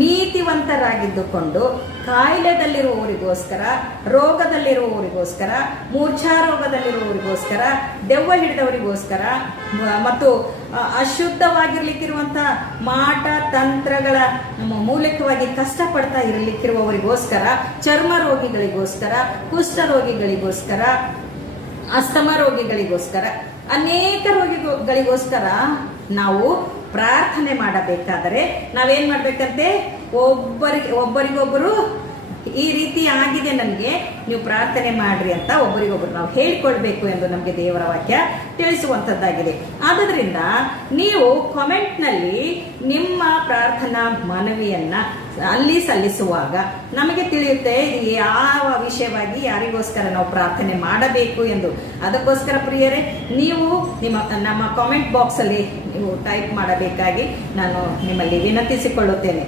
ನೀತಿವಂತರಾಗಿದ್ದುಕೊಂಡು ಕಾಯಿಲೆದಲ್ಲಿರುವವರಿಗೋಸ್ಕರ, ರೋಗದಲ್ಲಿರುವವರಿಗೋಸ್ಕರ, ಮೂರ್ಛಾ ರೋಗದಲ್ಲಿರುವವರಿಗೋಸ್ಕರ, ದೆವ್ವ ಹಿಡಿದವರಿಗೋಸ್ಕರ ಮತ್ತು ಅಶುದ್ಧವಾಗಿರ್ಲಿಕ್ಕಿರುವಂತಹ ಮಾಟ ತಂತ್ರಗಳ ಮೂಲಕವಾಗಿ ಕಷ್ಟಪಡ್ತಾ ಇರಲಿಕ್ಕಿರುವವರಿಗೋಸ್ಕರ, ಚರ್ಮ ರೋಗಿಗಳಿಗೋಸ್ಕರ, ಕುಷ್ಠ ರೋಗಿಗಳಿಗೋಸ್ಕರ, ಅಸ್ತಮ ರೋಗಿಗಳಿಗೋಸ್ಕರ, ಅನೇಕ ರೋಗಿಗಳಿಗೋಸ್ಕರ ನಾವು ಪ್ರಾರ್ಥನೆ ಮಾಡಬೇಕಾದರೆ ನಾವೇನ್ ಮಾಡ್ಬೇಕಂತೆ, ಒಬ್ಬರಿಗೊಬ್ಬರು ಈ ರೀತಿ ಆಗಿದೆ ನನಗೆ, ನೀವು ಪ್ರಾರ್ಥನೆ ಮಾಡ್ರಿ ಅಂತ ಒಬ್ಬರಿಗೊಬ್ಬರು ನಾವು ಹೇಳಿಕೊಳ್ಬೇಕು ಎಂದು ನಮಗೆ ದೇವರ ವಾಕ್ಯ ತಿಳಿಸುವಂತದ್ದಾಗಿದೆ. ಆದ್ದರಿಂದ ನೀವು ಕಾಮೆಂಟ್ನಲ್ಲಿ ನಿಮ್ಮ ಪ್ರಾರ್ಥನಾ ಮನವಿಯನ್ನ ಅಲ್ಲಿ ಸಲ್ಲಿಸುವಾಗ ನಮಗೆ ತಿಳಿಯುತ್ತೆ ಯಾವ ವಿಷಯವಾಗಿ ಯಾರಿಗೋಸ್ಕರ ನಾವು ಪ್ರಾರ್ಥನೆ ಮಾಡಬೇಕು ಎಂದು. ಅದಕ್ಕೋಸ್ಕರ ಪ್ರಿಯರೇ, ನೀವು ನಮ್ಮ ಕಾಮೆಂಟ್ ಬಾಕ್ಸ್ ಅಲ್ಲಿ ನೀವು ಟೈಪ್ ಮಾಡಬೇಕಾಗಿ ನಾನು ನಿಮ್ಮಲ್ಲಿ ವಿನಂತಿಸಿಕೊಳ್ಳುತ್ತೇನೆ.